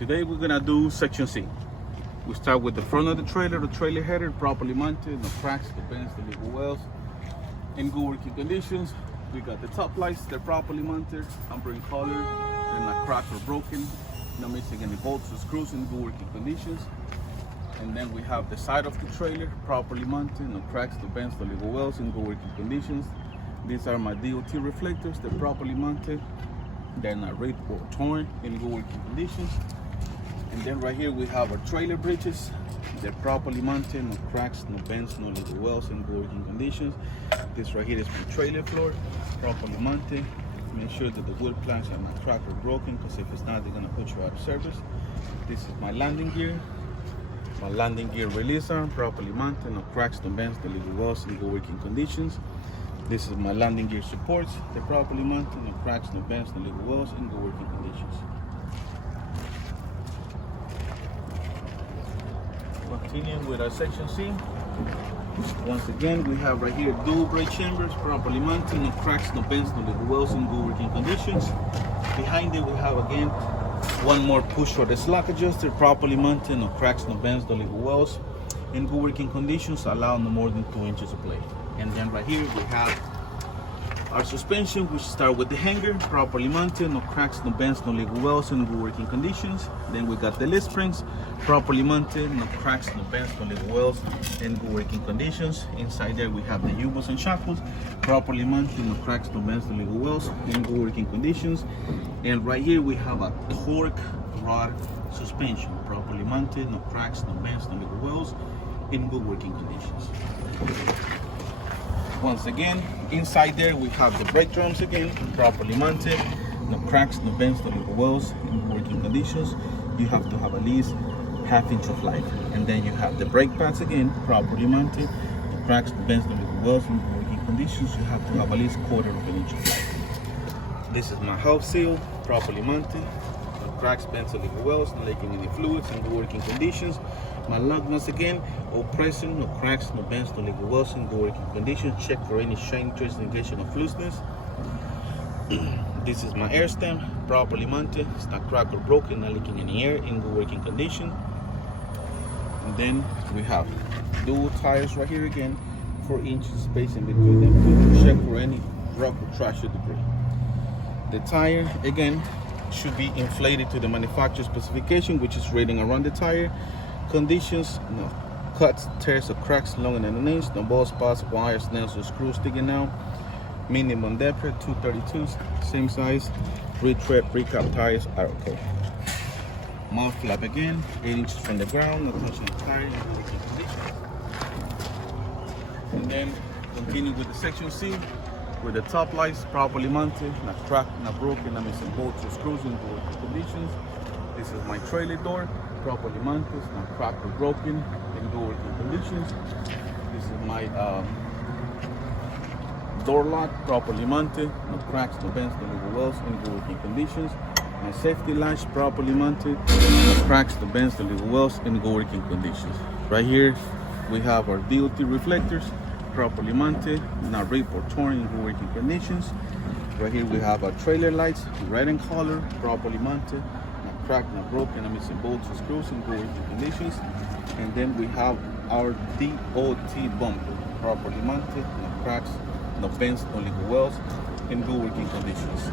Today we're gonna do section C. We start with the front of the trailer header properly mounted, no cracks, the bends, the legal wells, in good working conditions. We got the top lights, they're properly mounted, amber in color, they're not cracked or broken, not missing any bolts or screws, in good working conditions. And then we have the side of the trailer properly mounted, no cracks, the bends, the legal wells, in good working conditions. These are my DOT reflectors, they're properly mounted, they're not ripped or torn, in good working conditions. And then right here we have our trailer bridges. They're properly mounted, no cracks, no bends, no little wells, in good working conditions. This right here is my trailer floor, properly mounted. Make sure that the wood planks are not cracked or broken, because if it's not, they're gonna put you out of service. This is my landing gear. My landing gear release arm, properly mounted, no cracks, no bends, no little wells, in good working conditions. This is my landing gear supports. They're properly mounted, no cracks, no bends, no little wells, in good working conditions. Continuing with our section C. Once again, we have right here dual brake chambers, properly mounted, no cracks, no bends, no little wells, in good working conditions. Behind it, we have again one more push or the slack adjuster, properly mounted, no cracks, no bends, no little wells, in good working conditions, allow no more than 2 inches of play. And then right here we have our suspension, which start with the hanger, properly mounted, no cracks, no bends, no legal wells, in good working conditions. Then we got the lid springs, properly mounted, no cracks, no bends, no legal wells, in good working conditions. Inside there we have the U-bolts and shackles, properly mounted, no cracks, no bends, no legal wells, in good working conditions. And right here we have a torque rod suspension, properly mounted, no cracks, no bends, no legal wells, in good working conditions. Once again, inside there we have the brake drums again, properly mounted, no cracks, no bends, no little wells, in working conditions. You have to have at least ½ inch of life. And then you have the brake pads again, properly mounted, no cracks, no bends, no little wells, in working conditions. You have to have at least ½ inch of life. This is my half seal, properly mounted, no cracks, bends, no little wells, no leaking any fluids, in good working conditions. My lug nuts again, all present, no cracks, no bends, no legal wells, in good working conditions. Check for any shine, twist, negation, or looseness. This is my air stem, properly mounted, it's not cracked or broken, not leaking any air, in good working condition. And then we have dual tires right here again, 4 inches space in between them to check for any rock or trash or debris. The tire again should be inflated to the manufacturer specification, which is rating around the tire. Conditions, no cuts, tears, or cracks longer than an inch, no bald spots, wires, nails, or screws sticking out. Minimum depth, 232s, same size. Retread, recap tires are okay. Mouth flap again, 8 inches from the ground, no touching the tire, no working condition. And then continue with the section C, with the top lights properly mounted, not cracked, not broken, not missing bolts or screws, in good working conditions. This is my trailer door, properly mounted, not cracked or broken, in good working conditions. This is my door lock, properly mounted, no cracks, no bends, no little wells, in good working conditions. My safety latch, properly mounted, no cracks, no bends, no little wells, in good working conditions. Right here we have our DOT reflectors, properly mounted, not ripped or torn, in good working conditions. Right here we have our trailer lights, red in color, properly mounted, not cracked, not broken, not missing bolts or screws, in good working conditions. And then we have our DOT bumper, properly mounted, no cracks, no bends, no legal wells, in good working conditions.